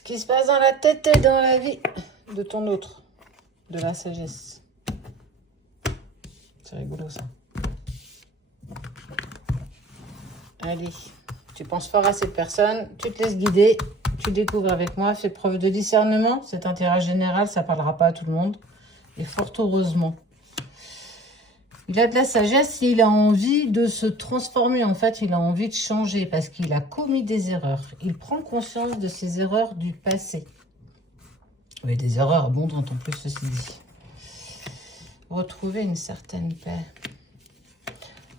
Ce qui se passe dans la tête et dans la vie de ton autre. De la sagesse. C'est rigolo ça. Allez, tu penses fort à cette personne, tu te laisses guider, tu découvres avec moi, fais preuve de discernement. Cet intérêt général, ça ne parlera pas à tout le monde. Et fort heureusement. Il a de la sagesse, il a envie de se transformer. En fait, il a envie de changer parce qu'il a commis des erreurs. Il prend conscience de ses erreurs du passé. Oui, des erreurs abondantes en plus, ceci dit. Retrouver une certaine paix.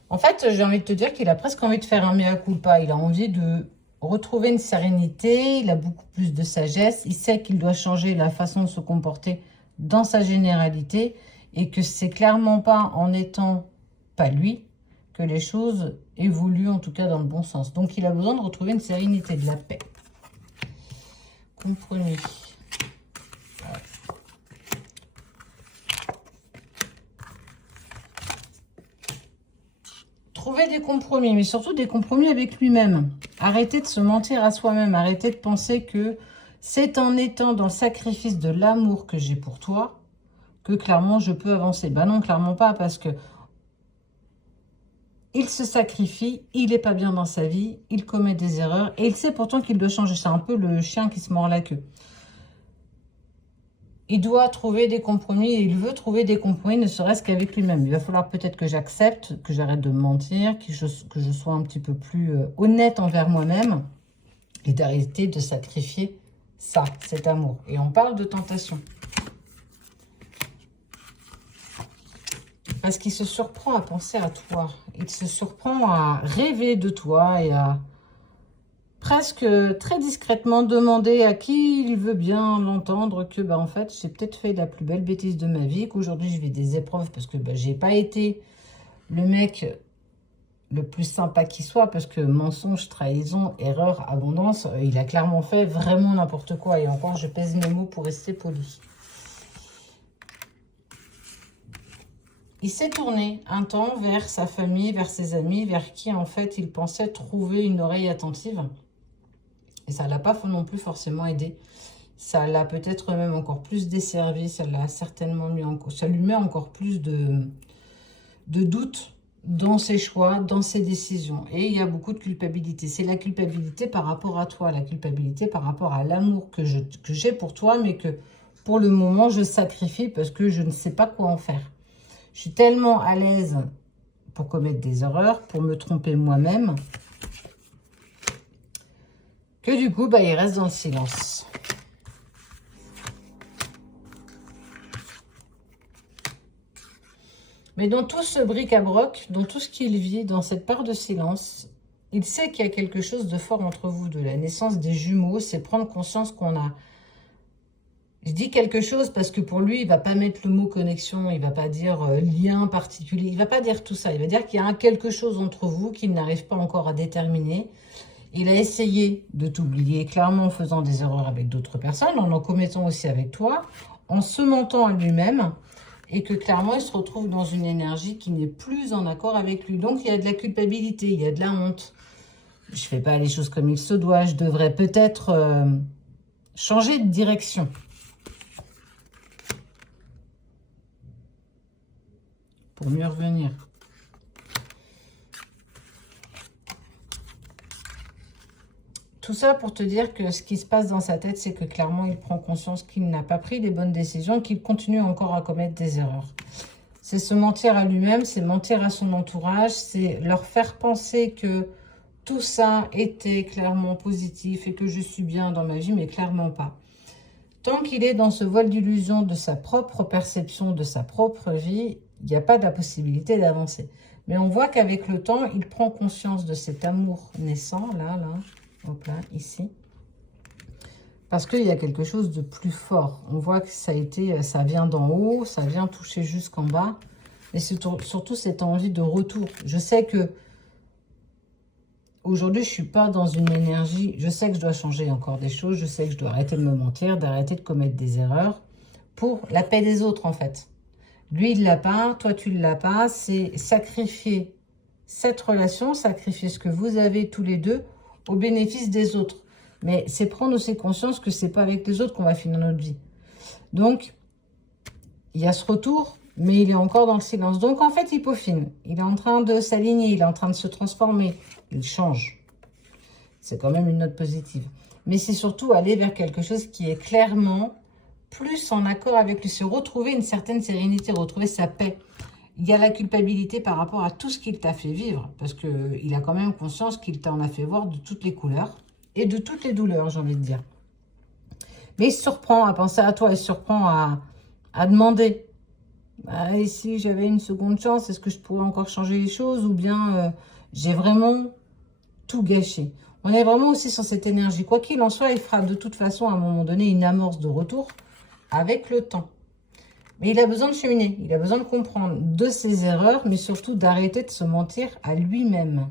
En fait, j'ai envie de te dire qu'il a presque envie de faire un mea culpa. Il a envie de retrouver une sérénité. Il a beaucoup plus de sagesse. Il sait qu'il doit changer la façon de se comporter dans sa généralité. Et que c'est clairement pas en étant pas lui que les choses évoluent, en tout cas dans le bon sens. Donc, il a besoin de retrouver une sérénité, de la paix. Compromis. Ouais. Trouver des compromis, mais surtout des compromis avec lui-même. Arrêtez de se mentir à soi-même. Arrêtez de penser que c'est en étant dans le sacrifice de l'amour que j'ai pour toi que clairement je peux avancer. Ben non, clairement pas, parce que il se sacrifie, il n'est pas bien dans sa vie, il commet des erreurs, et il sait pourtant qu'il doit changer. C'est un peu le chien qui se mord la queue. Il doit trouver des compromis, et il veut trouver des compromis, ne serait-ce qu'avec lui-même. Il va falloir peut-être que j'accepte, que j'arrête de me mentir, que je sois un petit peu plus honnête envers moi-même, et d'arrêter de sacrifier ça, cet amour. Et on parle de tentation. Parce qu'il se surprend à penser à toi. Il se surprend à rêver de toi et à presque très discrètement demander à qui il veut bien l'entendre que, en fait, j'ai peut-être fait la plus belle bêtise de ma vie, qu'aujourd'hui, je vis des épreuves parce que j'ai pas été le mec le plus sympa qui soit, parce que mensonge, trahison, erreur, abondance, il a clairement fait vraiment n'importe quoi. Et encore, je pèse mes mots pour rester poli. Il s'est tourné un temps vers sa famille, vers ses amis, vers qui, en fait, il pensait trouver une oreille attentive. Et ça ne l'a pas non plus forcément aidé. Ça l'a peut-être même encore plus desservi. Ça l'a certainement mis ça lui met encore plus de doutes dans ses choix, dans ses décisions. Et il y a beaucoup de culpabilité. C'est la culpabilité par rapport à toi, la culpabilité par rapport à l'amour que j'ai pour toi, mais que pour le moment, je sacrifie parce que je ne sais pas quoi en faire. Je suis tellement à l'aise pour commettre des erreurs, pour me tromper moi-même, que du coup, il reste dans le silence. Mais dans tout ce bric-à-broc, dans tout ce qu'il vit, dans cette part de silence, il sait qu'il y a quelque chose de fort entre vous deux. La naissance des jumeaux, c'est prendre conscience qu'on a... Je dis quelque chose parce que pour lui, il ne va pas mettre le mot connexion, il ne va pas dire lien particulier, il ne va pas dire tout ça. Il va dire qu'il y a quelque chose entre vous qu'il n'arrive pas encore à déterminer. Il a essayé de t'oublier, clairement en faisant des erreurs avec d'autres personnes, en commettant aussi avec toi, en se mentant à lui-même, et que clairement, il se retrouve dans une énergie qui n'est plus en accord avec lui. Donc, il y a de la culpabilité, il y a de la honte. Je ne fais pas les choses comme il se doit, je devrais peut-être changer de direction. Pour mieux revenir. Tout ça pour te dire que ce qui se passe dans sa tête, c'est que clairement, il prend conscience qu'il n'a pas pris des bonnes décisions, qu'il continue encore à commettre des erreurs. C'est se mentir à lui-même, c'est mentir à son entourage, c'est leur faire penser que tout ça était clairement positif et que je suis bien dans ma vie, mais clairement pas. Tant qu'il est dans ce voile d'illusion de sa propre perception, de sa propre vie, il n'y a pas de la possibilité d'avancer. Mais on voit qu'avec le temps, il prend conscience de cet amour naissant, là, hop là, ici. Parce qu'il y a quelque chose de plus fort. On voit que ça vient d'en haut, ça vient toucher jusqu'en bas. Mais surtout cette envie de retour. Je sais que aujourd'hui, je ne suis pas dans une énergie... Je sais que je dois changer encore des choses. Je sais que je dois arrêter de me mentir, d'arrêter de commettre des erreurs pour la paix des autres, en fait. Lui, il ne l'a pas, toi, tu ne l'as pas. C'est sacrifier cette relation, sacrifier ce que vous avez tous les deux au bénéfice des autres. Mais c'est prendre aussi conscience que c'est pas avec les autres qu'on va finir notre vie. Donc, il y a ce retour, mais il est encore dans le silence. Donc, en fait, il peaufine. Il est en train de s'aligner, il est en train de se transformer. Il change. C'est quand même une note positive. Mais c'est surtout aller vers quelque chose qui est clairement plus en accord avec lui. Se retrouver une certaine sérénité, retrouver sa paix. Il y a la culpabilité par rapport à tout ce qu'il t'a fait vivre. Parce qu'il a quand même conscience qu'il t'en a fait voir de toutes les couleurs. Et de toutes les douleurs, j'ai envie de dire. Mais il se surprend à penser à toi. Il se surprend à demander. Ah, et si j'avais une seconde chance, est-ce que je pourrais encore changer les choses? Ou bien j'ai vraiment tout gâché. On est vraiment aussi sur cette énergie. Quoi qu'il en soit, il fera de toute façon à un moment donné une amorce de retour avec le temps. Mais il a besoin de cheminer. Il a besoin de comprendre de ses erreurs, mais surtout d'arrêter de se mentir à lui-même.